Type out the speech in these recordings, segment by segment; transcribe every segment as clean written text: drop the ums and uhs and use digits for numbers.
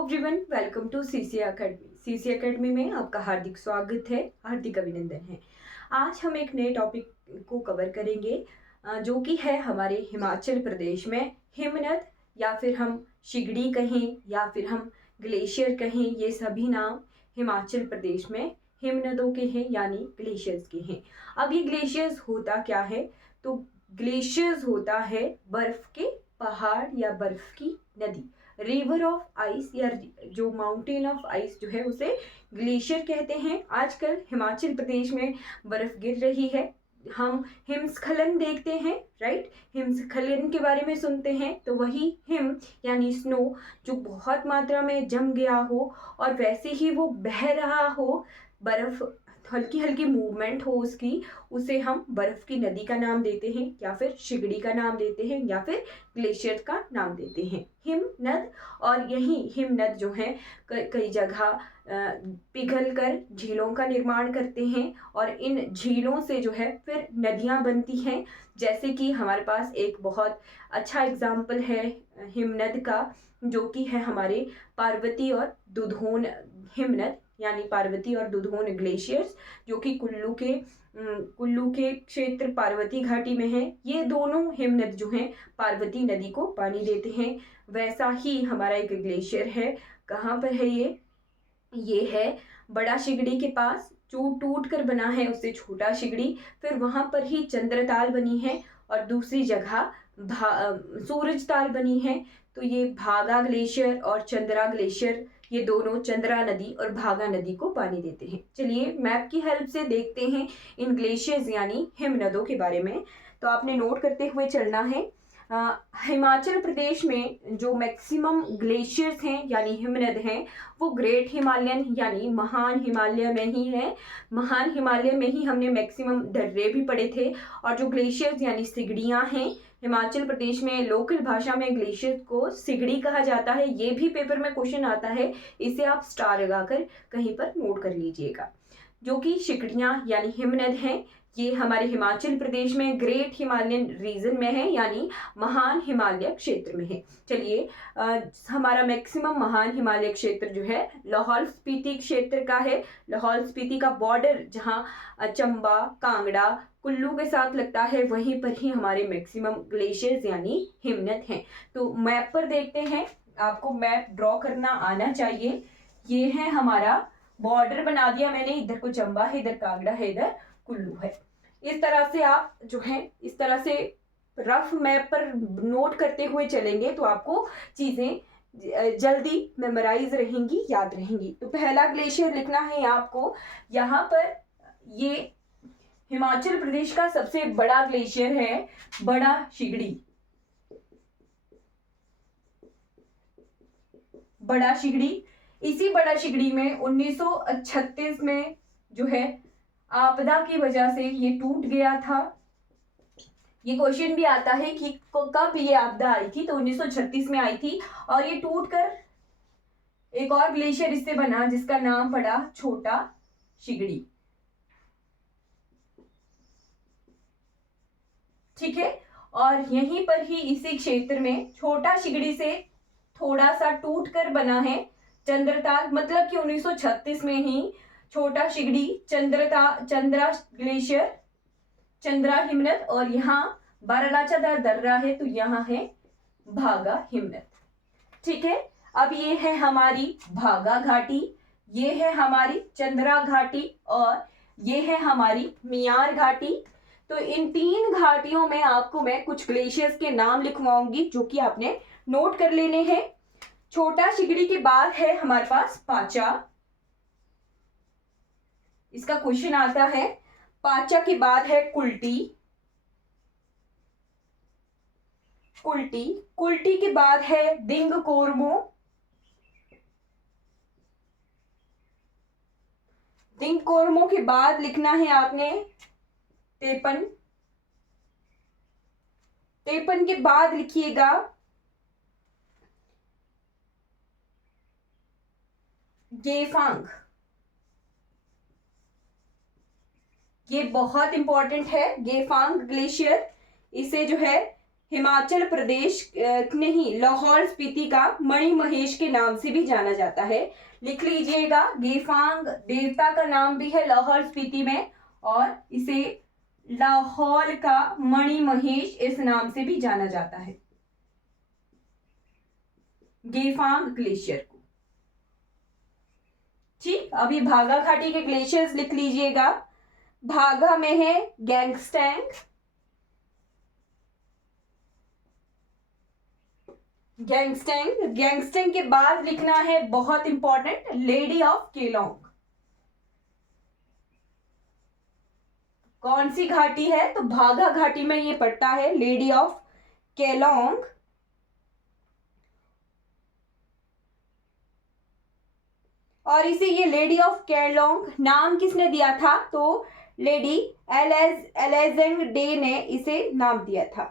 Everyone, welcome to CC academy. CC academy में आपका हार्दिक स्वागत है, हार्दिक अभिनंदन है। आज हम एक नए टॉपिक को कवर करेंगे जो कि है हमारे हिमाचल प्रदेश में हिमनद, या फिर हम शिगड़ी कहें या फिर हम ग्लेशियर कहें। ये सभी नाम हिमाचल प्रदेश में हिमनदों के हैं, यानी ग्लेशियर्स के हैं। अब ये ग्लेशियर्स होता क्या है? तो ग्लेशियर्स होता है बर्फ के पहाड़ या बर्फ की नदी, रिवर ऑफ आइस, या जो माउंटेन ऑफ आइस जो है उसे ग्लेशियर कहते हैं। आजकल हिमाचल प्रदेश में बर्फ गिर रही है, हम हिमस्खलन देखते हैं, राइट। हिमस्खलन के बारे में सुनते हैं तो वही हिम यानी स्नो जो बहुत मात्रा में जम गया हो और वैसे ही वो बह रहा हो, बर्फ हल्की हल्की मूवमेंट हो उसकी, उसे हम बर्फ की नदी का नाम देते हैं, या फिर शिगड़ी का नाम देते हैं, या फिर ग्लेशियर का नाम देते हैं, हिमनद। और यही हिमनद जो है कई जगह पिघल कर झीलों का निर्माण करते हैं और इन झीलों से जो है फिर नदियां बनती हैं। जैसे कि हमारे पास एक बहुत अच्छा एग्जाम्पल है हिमनद का, जो कि है हमारे पार्वती और दुधोन हिमनद, यानी पार्वती और दुधोन ग्लेशियर्स, जो कि कुल्लू के क्षेत्र पार्वती घाटी में है। ये दोनों हिमनद जो हैं पार्वती नदी को पानी देते हैं। वैसा ही हमारा एक ग्लेशियर है, कहाँ पर है ये है बड़ा शिगड़ी के पास, जो टूट कर बना है उससे छोटा शिगड़ी। फिर वहां पर ही चंद्रताल बनी है और दूसरी जगह सूरज ताल बनी है। तो ये भागा ग्लेशियर और चंद्रा ग्लेशियर, ये दोनों चंद्रा नदी और भागा नदी को पानी देते हैं। चलिए मैप की हेल्प से देखते हैं इन ग्लेशियर्स यानी हिमनदों के बारे में। तो आपने नोट करते हुए चलना है। हिमाचल प्रदेश में जो मैक्सिमम ग्लेशियर्स हैं यानी हिमनद हैं, वो ग्रेट हिमालयन यानी महान हिमालय में ही है। महान हिमालय में ही हमने मैक्सिमम दर्रे भी पढ़े थे। और जो ग्लेशियर्स यानी सिगड़ियाँ हैं, हिमाचल प्रदेश में लोकल भाषा में ग्लेशियर को सिगड़ी कहा जाता है। ये भी पेपर में क्वेश्चन आता है, इसे आप स्टार लगाकर कहीं पर नोट कर लीजिएगा। जो कि शिगड़ियाँ यानी हिमनद हैं, ये हमारे हिमाचल प्रदेश में ग्रेट हिमालयन रीजन में है, यानी महान हिमालय क्षेत्र में है। चलिए हमारा मैक्सिमम महान हिमालय क्षेत्र जो है लाहौल स्पीति क्षेत्र का है। लाहौल स्पीति का बॉर्डर जहाँ चंबा, कांगड़ा, कुल्लू के साथ लगता है, वहीं पर ही हमारे मैक्सिमम ग्लेशियर्स यानी हिमनद हैं। तो मैप पर देखते हैं, आपको मैप ड्रॉ करना आना चाहिए। ये है हमारा बॉर्डर बना दिया मैंने, इधर को चंबा है, इधर कांगड़ा है, इधर कुल्लू है। इस तरह से आप जो है इस तरह से रफ मैप पर नोट करते हुए चलेंगे तो आपको चीजें जल्दी मेमोराइज रहेंगी, याद रहेंगी। तो पहला ग्लेशियर लिखना है आपको यहाँ पर। ये हिमाचल प्रदेश का सबसे बड़ा ग्लेशियर है बड़ा शिगड़ी। बड़ा शिगड़ी, इसी बड़ा शिगड़ी में 1936 में जो है आपदा की वजह से ये टूट गया था। ये क्वेश्चन भी आता है कि कब ये आपदा आई थी, तो 1936 में आई थी। और ये टूटकर एक और ग्लेशियर इससे बना जिसका नाम पड़ा छोटा शिगड़ी, ठीक है। और यहीं पर ही इसी क्षेत्र में छोटा शिगड़ी से थोड़ा सा टूटकर बना है चंद्रताल, मतलब कि 1936 में ही छोटा शिगड़ी, चंद्रा ग्लेशियर, चंद्रा हिमनद, और यहाँ बारालाचादार दर्रा है तो यहाँ है भागा हिमनद, ठीक है। अब ये है हमारी भागा घाटी, ये है हमारी चंद्रा घाटी, और ये है हमारी मियार घाटी। तो इन तीन घाटियों में आपको मैं कुछ ग्लेशियर्स के नाम लिखवाऊंगी जो कि आपने नोट कर लेने हैं। छोटा शिगड़ी के बाद है हमारे पास पाचा, इसका क्वेश्चन आता है। पाचा के बाद है कुल्टी, कुल्टी के बाद है दिंग कोरमो, दिंग कोरमो के बाद लिखना है आपने तेपन, तेपन के बाद लिखिएगा गेफांग। ये बहुत इंपॉर्टेंट है गेफांग ग्लेशियर, इसे जो है हिमाचल प्रदेश नहीं, लाहौल स्पीति का मणिमहेश के नाम से भी जाना जाता है। लिख लीजिएगा, गेफांग देवता का नाम भी है लाहौल स्पीति में, और इसे लाहौल का मणिमहेश इस नाम से भी जाना जाता है, गेफांग ग्लेशियर को। ठीक, अभी भागा घाटी के ग्लेशियर्स लिख लीजिएगा। भागा में है गैंगस्टैंग, गैंगस्टैंग के बाद लिखना है बहुत इंपॉर्टेंट, लेडी ऑफ केलोंग। कौन सी घाटी है? तो भागा घाटी में ये पड़ता है, लेडी ऑफ केलोंग। और इसे ये लेडी ऑफ केलोंग नाम किसने दिया था? तो लेडी एलेजेंग डे ने इसे नाम दिया था।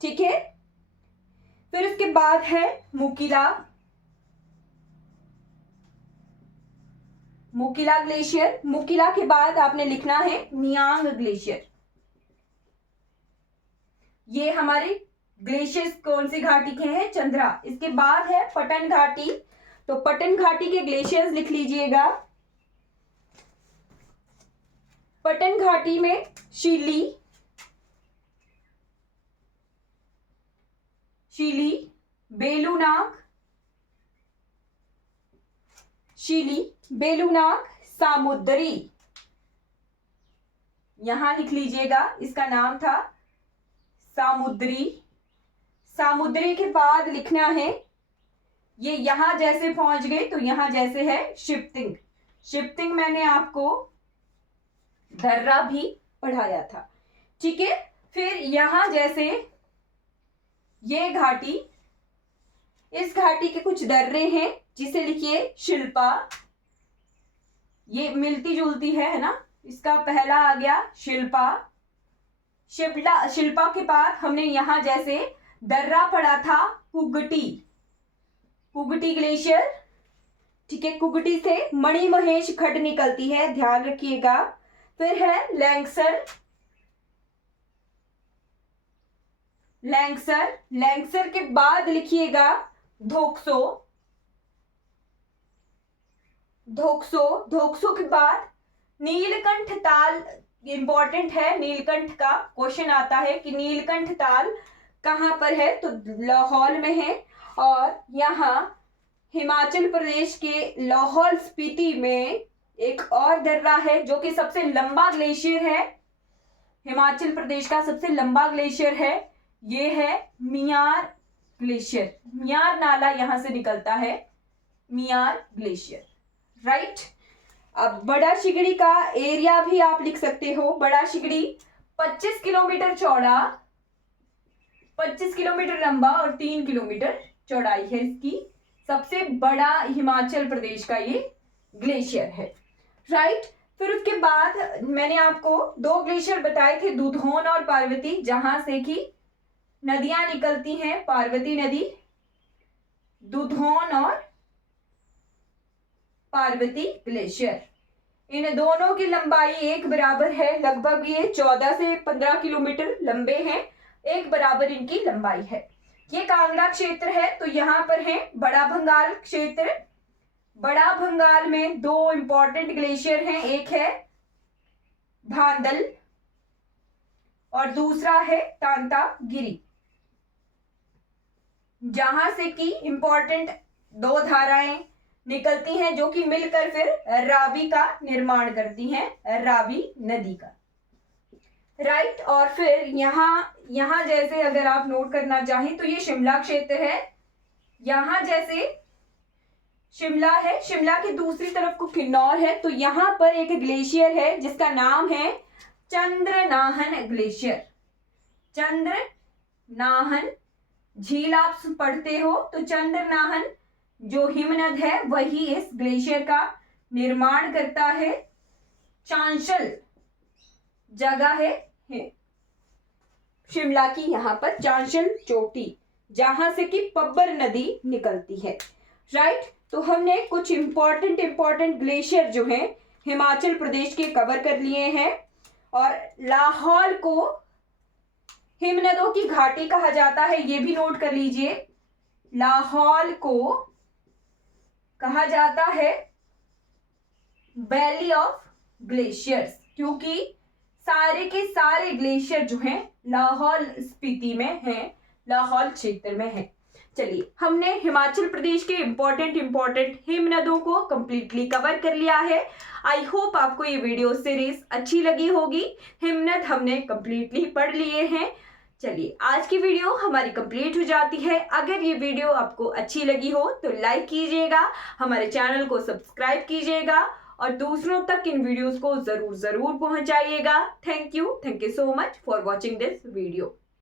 ठीक है, फिर उसके बाद है मुकिला, मुकिला ग्लेशियर। मुकिला के बाद आपने लिखना है मियांग ग्लेशियर। ये हमारे ग्लेशियर्स कौन सी घाटी के हैं? चंद्रा। इसके बाद है पटन घाटी, तो पटन घाटी के ग्लेशियर्स लिख लीजिएगा। पटन घाटी में शीली, बेलूनाग, सामुद्री, यहां लिख लीजिएगा, इसका नाम था सामुद्री। सामुद्री के बाद लिखना है, ये यहां जैसे पहुंच गए तो यहां जैसे है शिप्तिंग। शिप्तिंग मैंने आपको दर्रा भी पढ़ाया था। ठीक है, फिर यहां जैसे ये घाटी, इस घाटी के कुछ दर्रे हैं जिसे लिखिए शिल्पा। ये मिलती जुलती है ना, इसका पहला आ गया शिल्पा। शिल्पा के बाद हमने यहां जैसे दर्रा पढ़ा था कुगटी, कुगटी ग्लेशियर। ठीक है, कुगटी से मणिमहेश खड्ड निकलती है, ध्यान रखिएगा। फिर है लैंगसर, लैंगसर के बाद लिखिएगा धोक्सो, धोक्सो के बाद नीलकंठ ताल। इंपॉर्टेंट है, नीलकंठ का क्वेश्चन आता है कि नीलकंठ ताल कहां पर है? तो लाहौल में है। और यहाँ हिमाचल प्रदेश के लाहौल स्पीति में एक और दर्रा है जो कि सबसे लंबा ग्लेशियर है, हिमाचल प्रदेश का सबसे लंबा ग्लेशियर है, ये है मियार ग्लेशियर। मियार नाला यहां से निकलता है, मियार ग्लेशियर। राइट, अब बड़ा शिगड़ी का एरिया भी आप लिख सकते हो। बड़ा शिगड़ी 25 किलोमीटर चौड़ा, 25 किलोमीटर लंबा और 3 किलोमीटर चौड़ाई है इसकी। सबसे बड़ा हिमाचल प्रदेश का ये ग्लेशियर है। राइट, फिर उसके बाद मैंने आपको 2 ग्लेशियर बताए थे, दुधौन और पार्वती, जहां से कि नदियां निकलती हैं, पार्वती नदी, दुधौन और पार्वती ग्लेशियर। इन दोनों की लंबाई एक बराबर है, लगभग ये 14 से 15 किलोमीटर लंबे हैं, एक बराबर इनकी लंबाई है। ये कांगड़ा क्षेत्र है, तो यहां पर है बड़ा भंगाल क्षेत्र। बड़ा भंगाल में 2 इंपॉर्टेंट ग्लेशियर हैं, एक है भांदल और दूसरा है तांतागिरी, जहां से कि इंपॉर्टेंट 2 धाराएं निकलती हैं जो कि मिलकर फिर रावी का निर्माण करती हैं, रावी नदी का। राइट, और फिर यहां जैसे अगर आप नोट करना चाहें तो ये शिमला क्षेत्र है। यहां जैसे शिमला है, शिमला की दूसरी तरफ को किन्नौर है, तो यहां पर एक ग्लेशियर है जिसका नाम है चंद्रनाहन ग्लेशियर। चंद्रनाहन झील आप पढ़ते हो, तो चंद्रनाहन जो हिमनद है वही इस ग्लेशियर का निर्माण करता है। चांशल जगह है शिमला की, यहां पर चांशल चोटी, जहां से कि पब्बर नदी निकलती है। राइट, तो हमने कुछ इंपॉर्टेंट ग्लेशियर जो हैं हिमाचल प्रदेश के कवर कर लिए हैं। और लाहौल को हिमनदों की घाटी कहा जाता है, ये भी नोट कर लीजिए। लाहौल को कहा जाता है वैली ऑफ ग्लेशियर्स, क्योंकि सारे के सारे ग्लेशियर जो हैं लाहौल स्पीति में हैं, लाहौल क्षेत्र में हैं। चलिए, हमने हिमाचल प्रदेश के इंपॉर्टेंट हिमनदों को कंप्लीटली कवर कर लिया है। आई होप आपको ये वीडियो सीरीज अच्छी लगी होगी। हिमनद हमने कंप्लीटली पढ़ लिए हैं। चलिए, आज की वीडियो हमारी कंप्लीट हो जाती है। अगर ये वीडियो आपको अच्छी लगी हो तो लाइक कीजिएगा, हमारे चैनल को सब्सक्राइब कीजिएगा और दूसरों तक इन वीडियोस को जरूर पहुंचाइएगा। Thank you so much for watching this video.